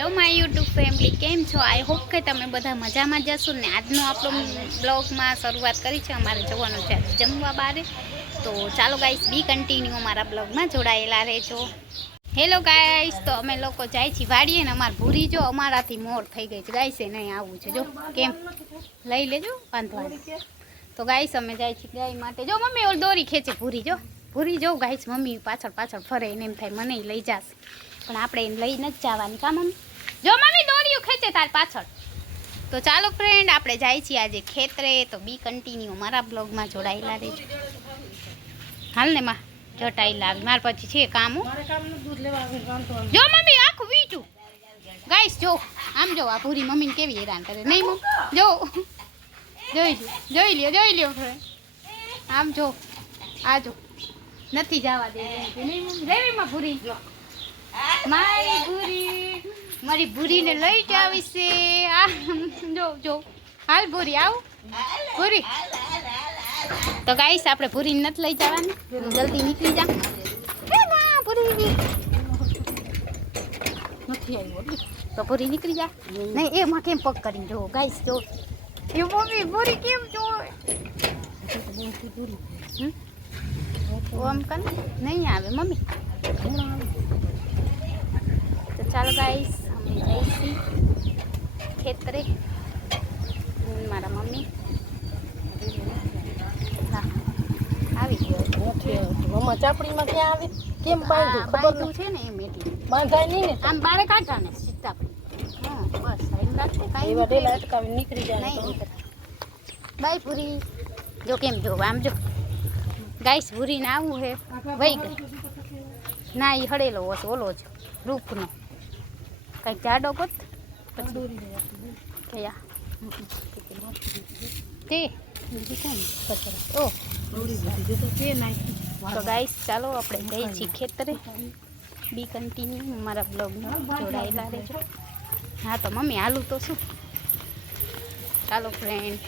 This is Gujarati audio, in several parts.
હેલો માય યુટ્યુબ ફેમિલી, કેમ છો? આઈ હોપ કે તમે બધા મજામાં જશો ને. આજનો આપણો બ્લોગમાં શરૂઆત કરી છે. અમારે જવાનું છે જમવા બારે. તો ચાલો ગાઈસ, બી કન્ટિન્યુ અમારા બ્લોગમાં જોડાયેલા રહેજો. હેલો ગાઈસ, તો અમે લોકો જાય છીએ વાડીએ ને અમારે ભૂરી જો અમારાથી મોર થઈ ગઈ છે. ગાઈસે નહીં આવવું છે, જો કેમ લઈ લેજો બાંધવાની. તો ગાઈસ અમે જાય છીએ ગાય માટે. જો મમ્મી ઓલ દોરી ખેંચે ભૂરી, જો ભૂરી જો ગાઈસ મમ્મી પાછળ પાછળ ફરે એને એમ થાય મને લઈ જશે, પણ આપણે એને લઈ નથી જવાની. કા મમ્મી? જો મમ્મી દોરીઓ ખેંચે તાર પાછળ. તો ચાલો ફ્રેન્ડ, આપણે જાય છીએ આજે ખેતરે. તો બી કન્ટિન્યુ મારા બ્લોગમાં જોડાયેલા રહેજો. હાલ ને માં જટાઈ લાવી માર પછી છે કામ. જો મમ્મી આખું વીટું ગાઈસ, જો આમ જો આ પૂરી મમ્મીને કેવી હેરાન કરે. નહીં મમ્મી જો જોઈ લ્યો ફ્રેન્ડ. આમ જો આ જો નથી જવા દે. નહીં મમ્મી રેવીમાં પૂરી મારી ભૂરીને લઈ જ આવી છે. આ જો હાલ ભૂરી, આવું ભૂરી. તો ગાઈસ આપણે ભૂરીને નથી લઈ જવાની, જલ્દી નીકળી જા. ભૂરી નથી આવી તો ભૂરી નીકળી જા. નહીં એમાં કેમ પગ કરીને જો ગાઈસ, જો એ મમ્મી ભૂરી કેમ જો આમ કર નહીં આવે મમ્મી. તો ચાલો ગાઈસ, અમે જઈશી ખેતરે. મારા મમ્મી આવી ગયો. ચાપડીમાં ક્યાં આવે? કેમ બાંધું છે ને એમ એટલે બાંધાય નહીં ને. આમ બારે કાઢા ને સીતાપડી. હા બસ એમ રાખો, કાંઈ એવા ડેલા અટકાવી નીકળી જાય નહીં. બાય પૂરી જો કેમ જો આમ જો ગાઈસ, ભૂરીને આવું હે વહી ગઈ. ના એ હળેલો હશે ઓલો જ રૂપનો કંઈક જાડો કોત કયા તે ઓ. તો ગાઈસ ચાલો આપણે જઈએ છીએ ખેતરે. બી કન્ટિન્યુ મારા બ્લોગમાં જોડાયેલા રહેજો. હા તો મમ્મી હાલું તો શું. ચાલો ફ્રેન્ડ,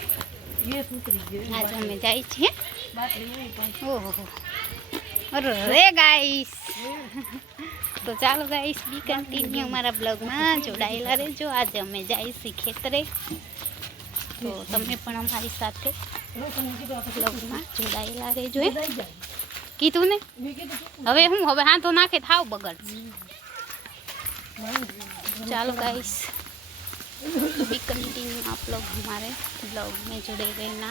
આજે અમે જાય છીએ. ઓહો અરે ગાઈસ, તો ચાલો ગાઈસ, બી કન્ટિન્યુ અમારા બ્લોગમાં જોડાયેલા રહેજો. આજે અમે જઈશું ખેતરે, તો તમે પણ અમારી સાથે બ્લોગમાં જોડાયેલા રહેજો. કીધું ને હવે હું હવે હાથો નાખે થાવ બગડ. ચાલો ગાઈસ, બી કન્ટિન્યુ आप लोग हमारे ब्लॉग में जुड़े रहना.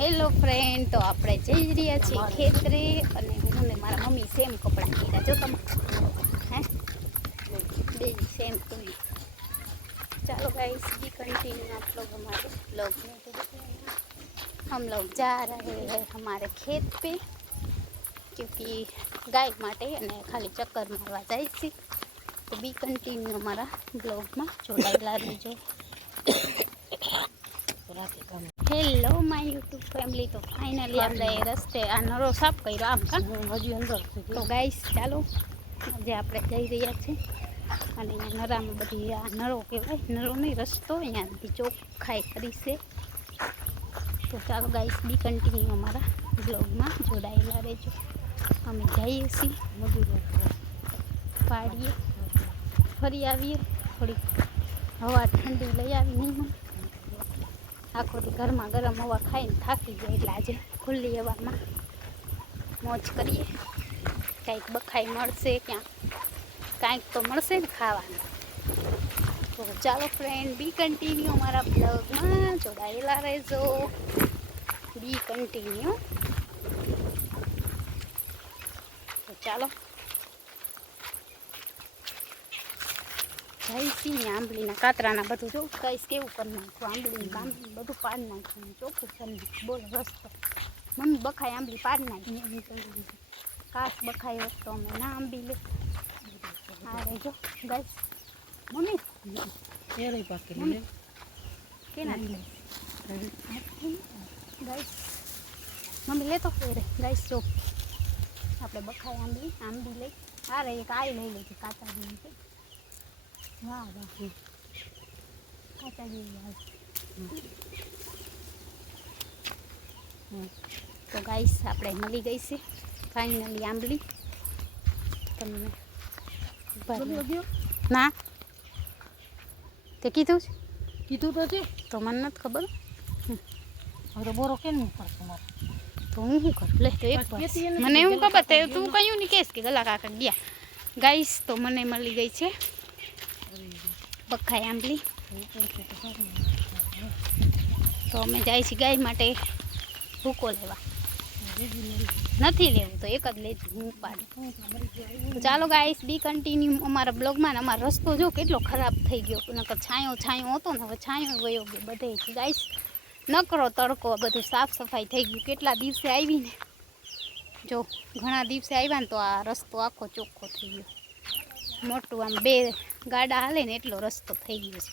હેલો ફ્રેન્ડ, તો આપણે જઈ રહ્યા છીએ ખેતરે. અને હું ને મારા મમ્મી સેમ કપડાં કીધા. જો તમે હે બે सेम तो नहीं. चलो गाइस, बी कंटिन्यू आप लोग हमारे ब्लॉग में. हम लोग जा रहे हैं हमारे खेत पे, क्योंकि गाय माटे खाली चक्कर मारवा जाए छी. तो बी कंटिन्यू हमारा ब्लॉग में जोड़ाયેલા રહેજો. હેલો માય યુટ્યુબ ફેમિલી, તો ફાઇનલી આપણે રસ્તે આ નરો સાફ કર્યો આમ કા હજી અંદર. તો ગાઈસ ચાલો, આજે આપણે જઈ રહ્યા છીએ. અને અહીંયા નરામાં બધી આ નરો કહેવાય, નરો નહીં રસ્તો, અહીંયા બધી ચોખ્ખાઈ કરી છે. તો ચાલો ગાઈસ, બી કન્ટિન્યુ અમારા બ્લોગમાં જોડાયેલા રહેજો. અમે જઈએ છીએ પાડીએ, ફરી આવીએ, થોડીક હવા ઠંડી લઈ આવી. નહીં આખો દી ઘરમાં ગરમ હવા ખાઈને થાકી જાય, એટલે આજે ખુલ્લી હવામાં મોજ કરીએ. કંઈક બખાઈ મળશે, ક્યાં કાંઈક તો મળશે ને ખાવાનું. તો ચાલો ફ્રેન્ડ, બી કન્ટિન્યુ અમારા બ્લોગમાં જોડાયેલા રહેજો. બી કન્ટિન્યુ. તો ચાલો જઈશી. આંબલીના કાતરાના બધું જો કઈશ કેવું કરી નાખું. આંબલીનું કામ બધું પાડી નાખ્યું, ચોખ્ખું કરી નાખ્યું. બોલો રસ્તો મમ્મી બખાઈ આંબલી પાડી નાખી. કાચ બખાઈ હોત તો અમે ના આંબી લે. હા રહેજો ગાઈસ. મમ્મી કેના ગાઈસ મમ્મી લેતો રે ગાઈસ. જો આપણે બખાઈ આંબી લઈ. આ રે એક આઈ લઈ લેજે કાચા જેવી. વાહ વાહ કાચા જેવી. તો ગાઈસ આપણે મળી ગઈ છે ફાઇનલી આંબલી. તમને ના તે કીધું છે? કીધું તો છે. તો મને નથી ખબર. હવે બોરો કેમ નહીં પડતો મારે? તો હું શું કરું? લે તો એક મને એવું ખબર તે તું કયું નહીં કહેશ કે ગલા કાકા ગયા. ગાઈસ તો મને મળી ગઈ છે બખાઈ આંબલી. તો અમે જાય છે ગાય માટે ભૂકો લેવા. નથી લેવું તો એક જ લેજો, હું પાડું. તો ચાલો ગાઈસ બી કન્ટિન્યુ અમારા બ્લોગમાં. ને અમારો રસ્તો જો કેટલો ખરાબ થઈ ગયો, નકર છાંયો છાંયો હતો ને હવે છાંયો વયો ગયો બધે. ગાઈસ નકરો તડકો, બધું સાફ સફાઈ થઈ ગયું. કેટલા દિવસે આવીને જો ઘણા દિવસે આવ્યા ને તો આ રસ્તો આખો ચોખ્ખો થઈ ગયો. મોટું આમ 2 ગાડા હાલે ને એટલો રસ્તો થઈ ગયો છે.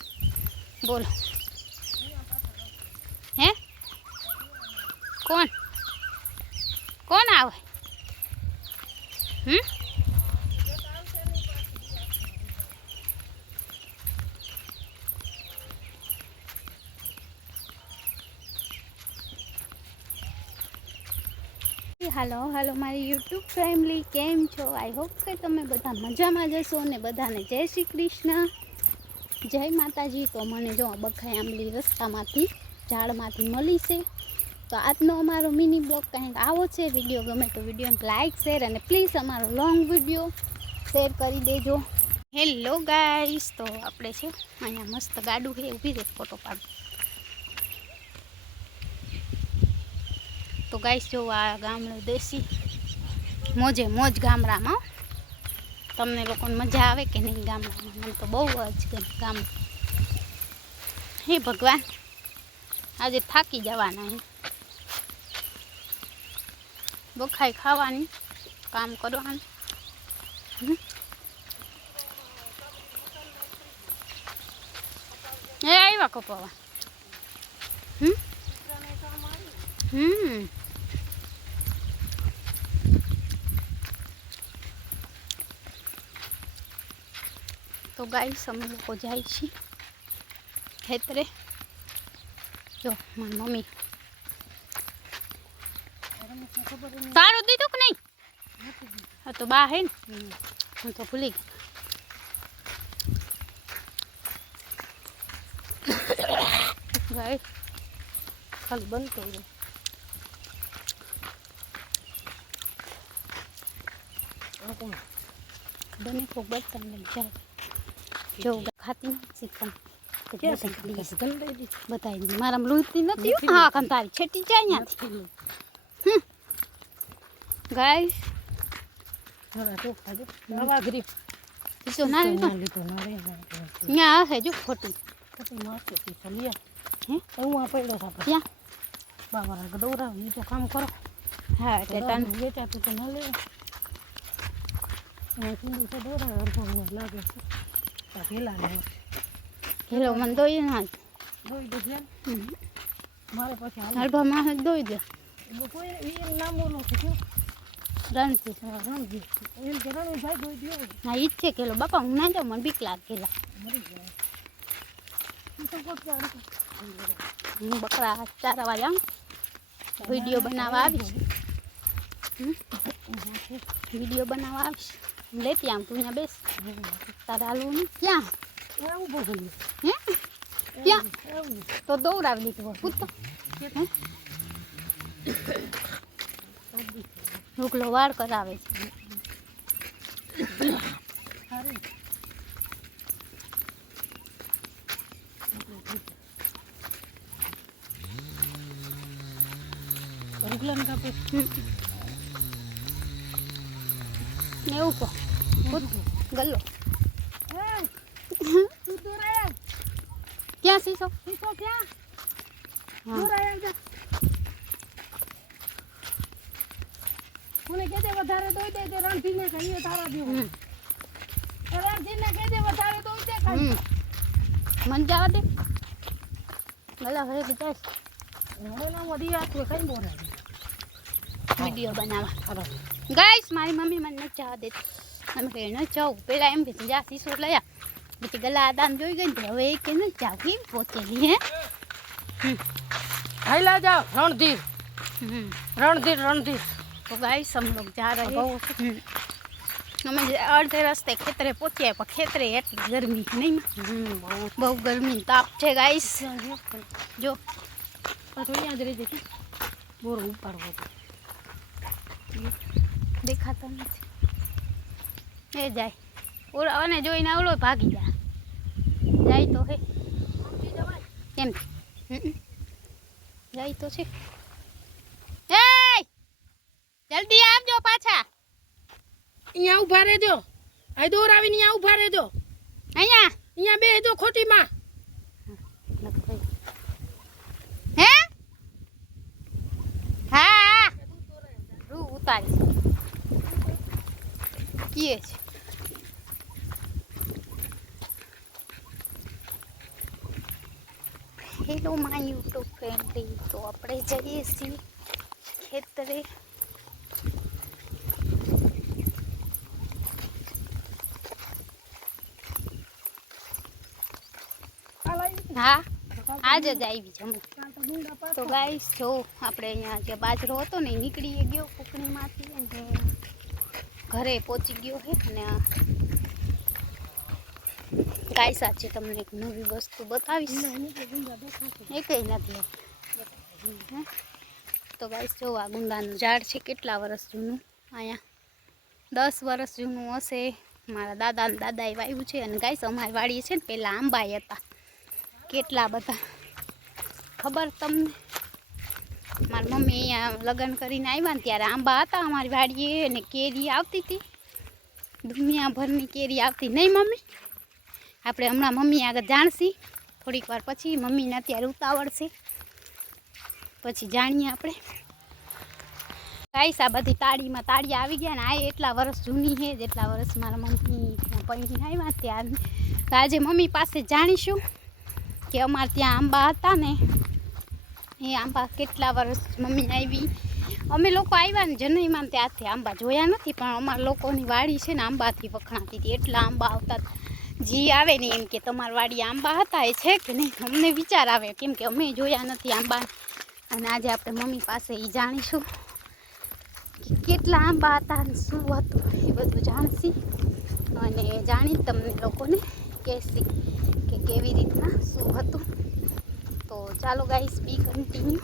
બોલો હે કોણ કોણ આવે? હાલો હાલો મારી યુટ્યુબ ફેમિલી, કેમ છો? આઈ હોપ કે તમે બધા મજામાં જશો. ને બધાને જય શ્રી કૃષ્ણ, જય માતાજી. તો મને જો બખાઈ આંબલી રસ્તામાંથી ઝાડમાંથી મળી છે. તો આજનો અમારો મિની બ્લોગ કંઈક આવો છે. વિડીયો ગમે તો વિડીયોને લાઇક શેર અને પ્લીઝ અમારો લોંગ વિડીયો શેર કરી દેજો. હેલો ગાઈસ, તો આપણે છે અહીંયા મસ્ત ગાડું છે, ઊભી રહે ફોટો પાડું. તો ગાઈસ જો આ ગામડું દેશી મોજે મોજ ગામડામાં. તમને લોકોને મજા આવે કે નહીં ગામડામાં? મને તો બહુ જ ગામડું. હે ભગવાન, આજે થાકી જવાના હે. બખાઈ ખાવાની, કામ કરવાનું. એ આવ્યા કપાવા. તો ગાઈસ અમે લોકો જાય છીએ ખેતરે. જો મારી મમ્મી તારું દીધું કે નહીં? હા તો બા હે ને, હું તો ભૂલી ગઈ. ગાઈસ ખાલી બનતો હોય. બને કોઈ બર્તન લઈ જાય. જો ખાતી નથી પણ બતાવી મારા લૂંટતી નથી. હા કંતારી છેટી જાય ત્યાંથી. ગાઈસ ત્યાં હશે જો ખોટી કામ કરો. હા એટલે વેચાતું તો ન લે. લાગે હેલો મને દોઈ ના દોઈ દે મારે પછી હલભામાં દોઈ દે. કોઈ નામ બોલો છો રણજી રણજી એમ કે રણભાઈ દોઈ દો. હા ઈ જ છે કેલો બાપા હું ના જાઉં, મને બીક લાગેલા. હું બકરા ચારવા જાઉં, વિડીયો બનાવવા આવીશ. વિડીયો બનાવવા આવીશ. લેતી આમ તું અહીંયા બેસ. તારે હાલવું નહીં ક્યાં? હે ક્યાં? તો દોડાવી લીધું પૂછતો. ઢોકલો વાળ કરાવે છે. એવું કહો ગલ્લો ક્યાં સીસો ક્યાં મને કહે દે વધારે દોઈ દે તે રણજીને કહીએ તારા જેવું. રણજીને કહે દે વધારે દોઈ દે કઈ. મન જવા દે ગલા હવે બજાર હવે ના વધી આટલે કઈ બોલે વિડીયો બનાવવા. ગાઈસ મારી મમ્મી મને નથી જવા દેતી. અમે કહે ન જાઉં. પેલા એમ કીધું જા સીસો લયા. પછી ગલા આદામ જોઈ ગઈ ને હવે એ કે ન જાવ. કેમ પહોંચેલી હે? હાઈલા જાઓ રણજી रणधीर रणधीर तो गाइस हम लोग जा रहे बहुत हैं। हमें अर्धे रस्ते खेतरे पहुंचे पर खेतरे एटली गर्मी नहीं बहुत बहु गर्मी ताप है गाइस जो पाछो याद रही देखी बोर ऊपर हो દેખાતા નથી એ જાય ઓલો અને જોઈને ઓલો ભાગી જાય તો હે કેમ જાય તો છે એ જલ્દી આવજો પાછા અહીંયા ઊભા રહેજો આ દોર આવીને અહીંયા ઊભા રહેજો અહીંયા અહીંયા બેહજો ખોટીમાં હે હા રૂ ઉતારી કીએ છે હેલો માય યુટ્યુબ ફેમિલી તો આપણે જઈએ છીએ ખેતરે હા આજ જ આવી જમણ તો ગાઈસ જો આપણે અહીંયા જે બાજરો હતો ને એ નીકળી ગયો કુકણીમાંથી અને ઘરે પહોંચી ગયો છે અને ગાઈસ આજે તમને એક નવી વસ્તુ બતાવીશ એ કઈ નથી તો ગાઈસ જો આ ગુંદાનું ઝાડ છે કેટલા વર્ષ જૂનું અહીંયા 10 વર્ષ જૂનું હશે મારા દાદાએ વાવ્યું છે અને ગાઈસ અમારી વાડીએ છે ને પહેલાં આંબાઈ હતા કેટલા બધા ખબર તમને મારી મમ્મી અહીંયા લગ્ન કરીને આવ્યા ને ત્યારે આંબા હતા અમારી વાડીએ અને કેરી આવતી હતી દુનિયાભરની કેરી આવતી નહીં મમ્મી આપણે હમણાં મમ્મી આગળ જાણશી થોડીક વાર પછી મમ્મીને અત્યારે ઉતાવળ છે પછી જાણીએ આપણે ગાઈસ આ બધી તાળીમાં તાળી આવી ગયા ને આ એટલા વર્ષ જૂની છે જેટલા વર્ષ મારા મમ્મી પૈણી આવ્યા ત્યારે આજે મમ્મી પાસે જાણીશું કે અમારે ત્યાં આંબા હતા ને એ આંબા કેટલા વર્ષ મમ્મી આવી અમે લોકો આવ્યા ને જનઈમાં ત્યાંથી આંબા જોયા નથી પણ અમારા લોકોની વાડી છે ને આંબાથી વખણાતી હતી એટલા આંબા આવતા જી આવે ને એમ કે તમારી વાડી આંબા હતા એ છે કે નહીં અમને વિચાર આવે કેમ કે અમે જોયા નથી આંબા અને આજે આપણે મમ્મી પાસે એ જાણીશું કે કેટલા આંબા હતા અને શું હતું એ બધું જાણશી અને જાણી તમને લોકોને કહેશી કે કેવી રીતના શું હતું तो चलो गाइस बी कंटिन्यू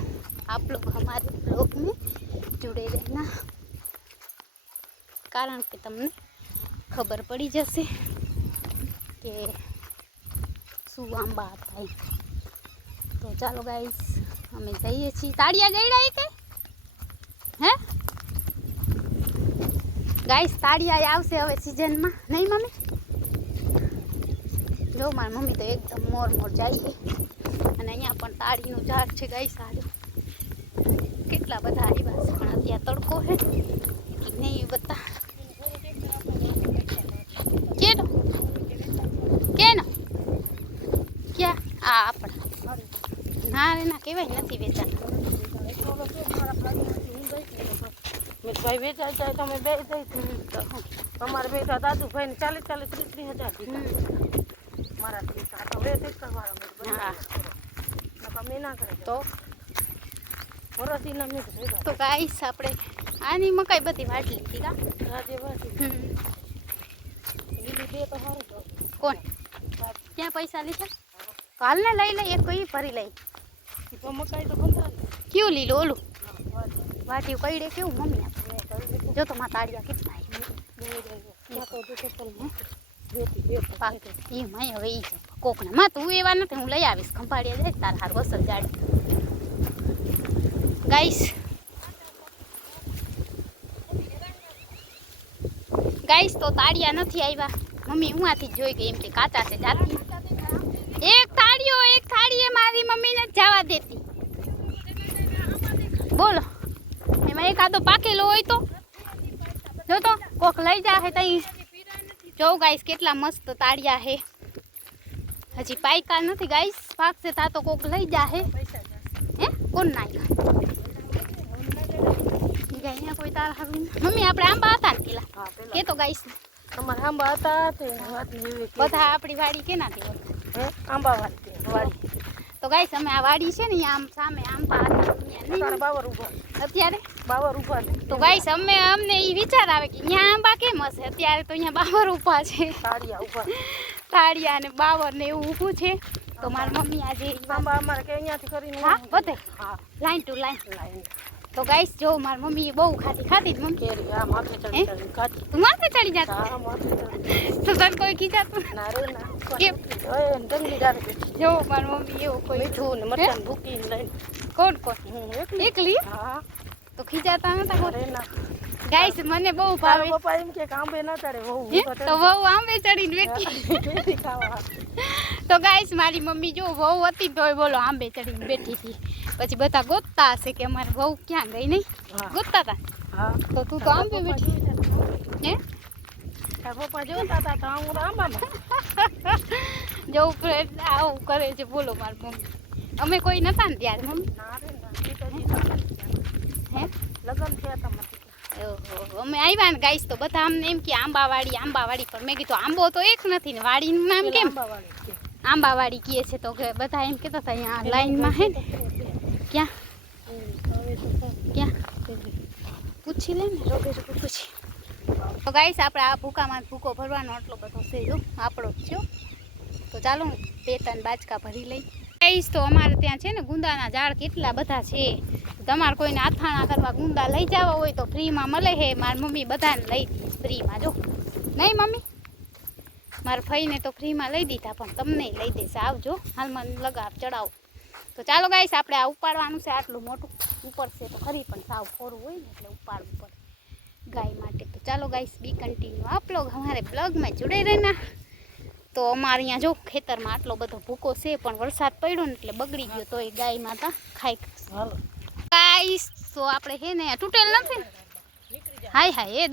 आप लोग हमारे ब्लॉग में जुड़े रहना कारण कि तमने खबर पड़ी जैसे कि शू आंबा आता है तो चलो गाइस हमें जाइए छी ताड़िया गई के हैं गाइस ताड़िया आवशे हवे सीजन में नहीं मम्मी जो मारी मम्मी तो एकदम मोर मोर जाइए અને અહીંયા પણ તાળીનું ઝાડ છે ગાઈ સારું કેટલા બધા આવ્યા છે પણ અત્યારે તડકો છે એટલે નહીં બતા કેનો કેનો ક્યાં આ આપણા ના રે ના કહેવાય નથી વેચાતા ભાઈ વેચાઈ જાય તમે બે જાય તમારે બેઠા દાદુભાઈ ને 40-30 હજાર મારા તો વેચે કરવાના હા ના કરે તો વરસીના મેં તો ગાઈસ આપણે આની મકાઈ બધી વાટી લીધી કા રાજે વાસી લીલી બે તો સારું તો કોણ ક્યાં પૈસા લીધા તો હાલ ને લઈ લઈ એક કોઈ ભરી લઈ તો મકાઈ તો બંધા ક્યું લીલું ઓલું વાટી કઈડે કેવું મમ્મી આપણે જો તો માં તાળિયા કેટલા એ માય હવે ઈ કોકના માં તું એવા નથી હું લઈ આવીશ ખંભાળિયા જાય તાર હાર વસલ ગાડી ગાઈસ તો તાળિયા નથી આવ્યા મમ્મી હું આથી જોઈ ગઈ એમ કે કાચા છે જાતી એક થાળી એ મારી મમ્મીને જવા દેતી બોલો એમાં એકાદો પાકેલો હોય તો જો તો કોક લઈ જા હે તઈ જો ગાઈસ કેટલા મસ્ત તાળિયા હે હજી પાયકા નથી ગાઈસ પાકશે તા તો કોક લઈ જા હે કોણ નાખ્યા અહીંયા કોઈ તાર હારું મમ્મી આપણે આંબા હતા ને પેલા કે તો ગાઈસ તમારા આંબા હતા તે વાત એવી બધા આપણી વાડી કેનાથી હે આંબા વાડી તો ગાઈસ અમે આ વાડી છે ને અહીંયા આમ સામે આમ તારે બાવર ઊભા અત્યારે બાવર ઊભા છે તો ગાઈસ અમને એ વિચાર આવે કે અહીંયા આંબા કેમ હશે અત્યારે તો અહીંયા બાવર ઊભા છે તાળિયા ઊભા તાળિયા અને બાવર ને એવું ઊભું છે તો મારી મમ્મી આજે આંબા અમારે કે અહીંયાથી કરીને હા બધે હા લાઈન ટુ લાઈન લાઈન તો ગાઈસ જો મારી મમ્મીએ બહુ ખાધી મમ્મી કેરી આ માથે ચડી ચડી કાચી તું માથે ચડી જાત હા માથે ચડી તો તને કોઈ ખીજાતું ના રે ના કેમ? ઓય ડંગી ડારે જો મારી મમ્મી એવું કોઈ મીઠું ને મરચાં ભૂકીને લઈને કોણ એકલી હા તો ખીજાતા નતા કોઈ અરે ના ગાઈસ મને બહુ તારો ભાવે પપ્પા એમ કે આંબે ના ચડે બહુ તો વહુ આંબે ચડીને બેઠી કેરી ખાવા તો ગાઈસ મારી મમ્મી જો વહુ હતી તોય બોલો આંબે ચડીને બેઠી હતી પછી બધા ગોતતા હશે કે અમારે વહુ ક્યાં ગઈ નહીં હા. ગોતતા હતા હા તો તું તો આંબે બેઠી હે તારા પપ્પા જોતા હતા તો હું આંબામાં જો ફ્રેન્ડ આવું કરે છે બોલો મારી મમ્મી અમે કોઈ નતા ને ત્યારે મમ્મી ના રે ના એ તો હે લગન થયા હતા ઓહો અમે આવ્યા ને ગાઈસ તો બધા અમને એમ કે આંબાવાડી પણ મેં કીધું આંબો તો એક નથી ને વાડીનું નામ કેમ આંબાવાડી કહે છે તો કે બધા એમ કહેતા હતા અહીંયા લાઈનમાં હે ને ક્યાં પૂછી લે ને રોગે પૂછી તો ગાઈસ આપણે આ ભૂકામાં ભૂકો ભરવાનો આટલો બધો છે જો આપણો જ છે તો ચાલો 2-3 બાચકા ભરી લઈ ગાઈસ તો અમારે ત્યાં છે ને ગુંદાના ઝાડ કેટલા બધા છે તમારે કોઈને આથાણા કરવા ગુંદા લઈ જવા હોય તો ફ્રીમાં મળે છે મારી મમ્મી બધાને લઈ દીધી ફ્રીમાં જો નહીં મમ્મી મારા ફઈને તો ફ્રીમાં લઈ દીધા પણ તમને લઈ દેશે આવજો હાલ મને લગાવ ચડાવો તો ચાલો ગાઈસ આપણે આ ઉપાડવાનું છે આટલું મોટું ઉપર છે તો ખરી પણ સાવ ફોરું હોય ને એટલે ઉપાડવું પડે ગાય માટે તો ચાલો ગાઈસ બી કન્ટિન્યુ આપ લોગ અમારે બ્લોગમાં જોડે રહેના તો અમારે અહીંયા જો ખેતરમાં આટલો બધો ભૂકો છે પણ વરસાદ પડ્યો ને એટલે બગડી ગયો તો એ ગાય માતા ખાઈ હાલો ગાઈસ તો આપણે હે ને તૂટેલ નથી હાય હાય એ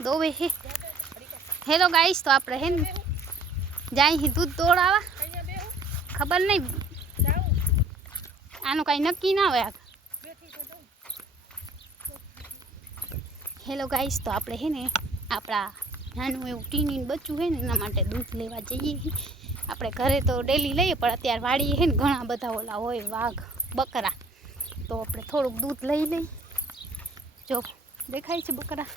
દોવે હે હેલો ગાઈસ તો આપણે હે ને જાય દૂધ દોડાવા ખબર નહીં આનું કાંઈ નક્કી ના હોય હેલો ગાઈસ તો આપણે હે ને આપણા નાનું એવું ટીનીનું બચ્ચું હોય ને એના માટે દૂધ લેવા જઈએ આપણે ઘરે તો ડેલી લઈએ પણ અત્યારે વાડીએ છે ને ઘણા બધા ઓલા હોય વાઘ બકરા તો આપણે થોડુંક દૂધ લઈ લઈ જો દેખાય છે બકરા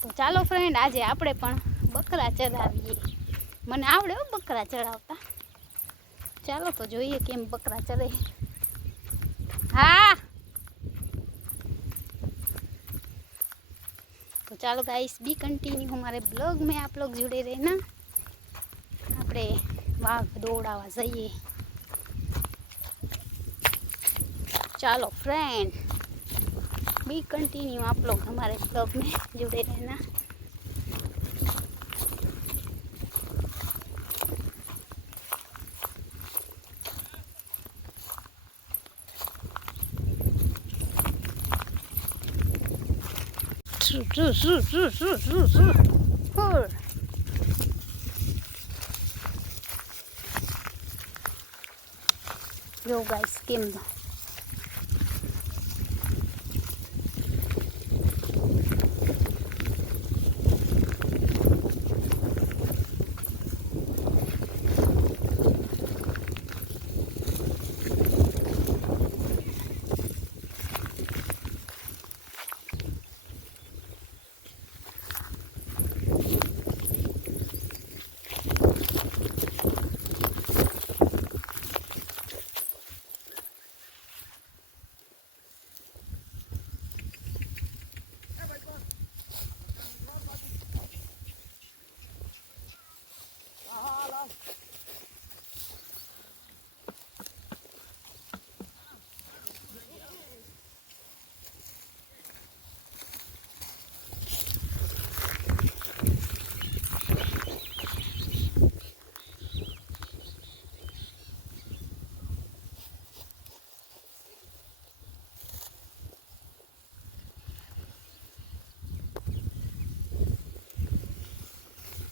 તો ચાલો ફ્રેન્ડ આજે આપણે પણ બકરા ચરાવીએ મને આવડે હો બકરા ચરાવતા ચાલો તો જોઈએ કેમ બકરા ચરે હા तो चलो गाइस बी कंटिन्यू हमारे ब्लॉग में आप लोग जुड़े रहना આપણે વાઘ દોડાવા જઈએ ચાલો फ्रेंड बी कंटिन्यू आप लोग हमारे ब्लॉग में जुड़े रहना જો ગાઈસ કેમ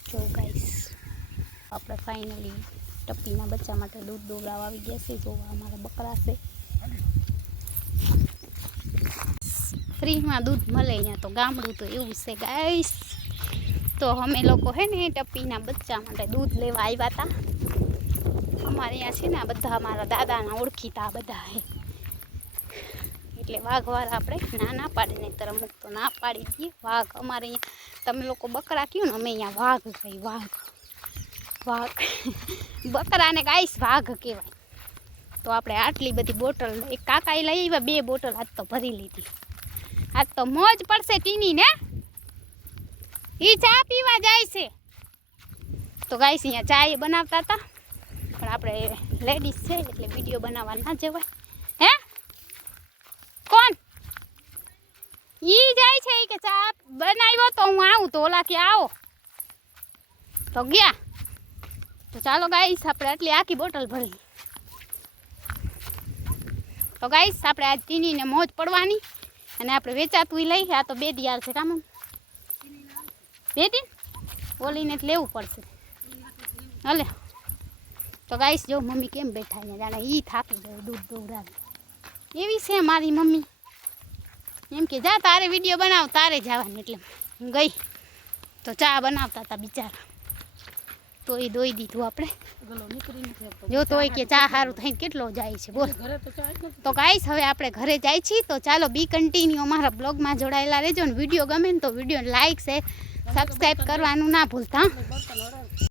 જો ગાઈસ આપણે ફાઇનલી ટપ્પીના બચ્ચા માટે દૂધ દોવડાવવા આવી ગયા છે જો અમારા બકરા છે ફ્રીમાં દૂધ મળે અહીંયા તો ગામડું તો એવું છે ગાઈસ તો અમે લોકો હે ને ટપ્પીના બચ્ચા માટે દૂધ લેવા આવ્યા હતા અમારે અહીંયા છે ને આ બધા અમારા દાદાના ઓળખીતા બધા છે, એટલે વાઘવાળા આપણે ના પાડીને નહીંતર અમુક તો ના પાડી દઈએ. વાઘ અમારે અહીંયા તમે લોકો બકરા કહ્યું ને, અમે અહીંયા વાઘ કહી. વાઘ બકરાને ગાઈસ વાઘ કહેવાય. તો આપણે આટલી બધી બોટલ એક કાકાએ લઈ આવ્યા, 2 બોટલ આજ તો ભરી લીધી. આજ તો મોજ પડશે ટીની ને, ઈ ચા પીવા જાય છે. તો ગાઈસ અહીંયા ચા એ બનાવતા હતા, પણ આપણે લેડીઝ છે એટલે વિડીયો બનાવવા ના જવાય. હે કોણ ઈ જાય છે કે ચા બનાવ્યો તો હું આવું, તો ઓલા કે આવો તો ગયા. તો ચાલો ગાઈસ આપણે આટલી આખી બોટલ ભરી. તો ગાઈસ આપણે આજ ટીનીને મોજ પડવાની, અને આપણે વેચાતું લઈ. આ તો 2 દિયાર છે કામ, 2 દિન ઓલીને જ લેવું પડશે. હલે તો ગાઈસ જો મમ્મી કેમ બેઠા અહીંયા, જાણે ઈ થાકી ગયો દૂધ દોવડાવે એવી છે મારી મમ્મી. એમ કે જા તારે વિડીયો બનાવ, તારે જવાની, એટલે હું ગઈ. તો ચા બનાવતા હતા બિચારા, તો એ દોઈ દીધું આપણે. જો તોય કે ચા સારું થઈને કેટલો જાય છે બોલ. તો ગાઈસ હવે આપણે ઘરે જાય છીએ. તો ચાલો બી કન્ટિન્યુ અમારા બ્લોગમાં જોડાયેલા રહેજો, ને વિડીયો ગમે ને તો વિડીયો લાઈક શેર સબસ્ક્રાઈબ કરવાનું ના ભૂલતા.